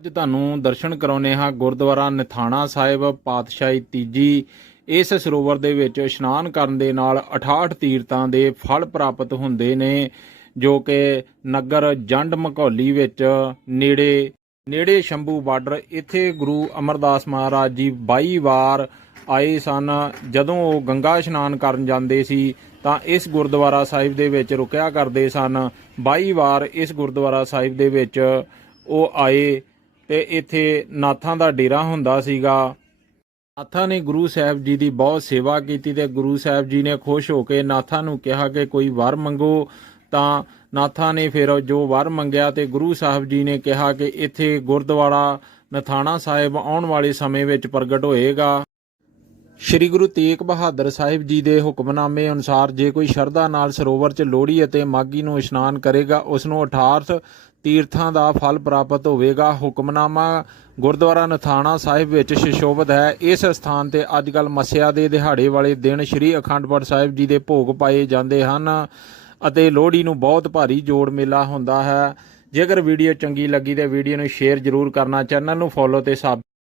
ਅੱਜ ਤੁਹਾਨੂੰ ਦਰਸ਼ਨ ਕਰਾਉਨੇ ਹਾਂ ਗੁਰਦੁਆਰਾ ਨਿਥਾਣਾ ਸਾਹਿਬ, ਪਾਤਸ਼ਾਹੀ ਤੀਜੀ। ਇਸ ਸਰੋਵਰ ਦੇ ਵਿੱਚ ਇਸ਼ਨਾਨ ਕਰਨ ਦੇ ਨਾਲ 68 ਤੀਰਥਾਂ ਦੇ ਫਲ ਪ੍ਰਾਪਤ ਹੁੰਦੇ ਨੇ, ਜੋ ਕਿ ਨਗਰ ਜੰਡ ਮਕੌਲੀ ਵਿੱਚ ਨੇੜੇ ਨੇੜੇ ਸ਼ੰਭੂ ਬਾਰਡਰ ਇੱਥੇ ਗੁਰੂ ਅਮਰਦਾਸ ਮਹਾਰਾਜ ਜੀ 22 ਵਾਰ ਆਏ ਸਨ। ਜਦੋਂ ਉਹ ਗੰਗਾ ਇਸ਼ਨਾਨ ਕਰਨ ਜਾਂਦੇ ਸੀ, ਤਾਂ ਇਸ ਗੁਰਦੁਆਰਾ ਸਾਹਿਬ ਦੇ ਵਿੱਚ ਰੁਕਿਆ ਕਰਦੇ ਸਨ। 22 ਵਾਰ ਇਸ ਗੁਰਦੁਆਰਾ ਸਾਹਿਬ ਦੇ ਵਿੱਚ ਉਹ ਆਏ। ਤੇ ਇੱਥੇ ਨਾਥਾਂ ਦਾ ਡੇਰਾ ਹੁੰਦਾ ਸੀਗਾ। ਨਾਥਾਂ ਨੇ ਗੁਰੂ ਸਾਹਿਬ ਜੀ ਦੀ ਬਹੁਤ ਸੇਵਾ ਕੀਤੀ ਤੇ ਗੁਰੂ ਸਾਹਿਬ ਜੀ ਨੇ ਖੁਸ਼ ਹੋ ਕੇ ਨਾਥਾਂ ਨੂੰ ਕਿਹਾ ਕਿ ਕੋਈ ਵਰ ਮੰਗੋ, ਤਾਂ ਨਾਥਾਂ ਨੇ ਫਿਰ ਜੋ ਵਰ ਮੰਗਿਆ ਤੇ ਗੁਰੂ ਸਾਹਿਬ ਜੀ ਨੇ ਕਿਹਾ ਕਿ ਇੱਥੇ ਗੁਰਦੁਆਰਾ ਨਥਾਣਾ ਸਾਹਿਬ ਆਉਣ ਵਾਲੇ ਸਮੇਂ ਵਿੱਚ ਪ੍ਰਗਟ ਹੋਏਗਾ। ਸ਼੍ਰੀ ਗੁਰੂ ਤੇਗ ਬਹਾਦਰ ਸਾਹਿਬ ਜੀ ਦੇ ਹੁਕਮਨਾਮੇ ਅਨੁਸਾਰ ਜੇ ਕੋਈ ਸ਼ਰਧਾ ਨਾਲ ਸਰੋਵਰ 'ਚ ਲੋਹੜੀ ਅਤੇ ਮਾਗੀ ਨੂੰ ਇਸ਼ਨਾਨ ਕਰੇਗਾ, ਉਸ ਨੂੰ 68 ਤੀਰਥਾਂ ਦਾ ਫਲ ਪ੍ਰਾਪਤ ਹੋਵੇਗਾ। ਹੁਕਮਨਾਮਾ ਗੁਰਦੁਆਰਾ ਨਥਾਣਾ ਸਾਹਿਬ ਵਿੱਚ ਸ਼ਿਸ਼ੋਭਤ ਹੈ। ਇਸ ਸਥਾਨ ਤੇ ਅੱਜਕੱਲ ਮੱਸਿਆ ਦੇ ਦਿਹਾੜੇ ਵਾਲੇ ਦਿਨ ਸ਼੍ਰੀ ਅਖੰਡ ਪਾਠ ਸਾਹਿਬ ਜੀ ਦੇ ਭੋਗ ਪਾਏ ਜਾਂਦੇ ਹਨ ਅਤੇ ਲੋਹੜੀ ਨੂੰ ਬਹੁਤ ਭਾਰੀ ਜੋੜ ਮੇਲਾ ਹੁੰਦਾ ਹੈ। ਜੇਕਰ ਵੀਡੀਓ ਚੰਗੀ ਲੱਗੀ ਤੇ ਵੀਡੀਓ ਨੂੰ ਸ਼ੇਅਰ ਜ਼ਰੂਰ ਕਰਨਾ, ਚੈਨਲ ਨੂੰ ਫੋਲੋ ਤੇ ਸਬ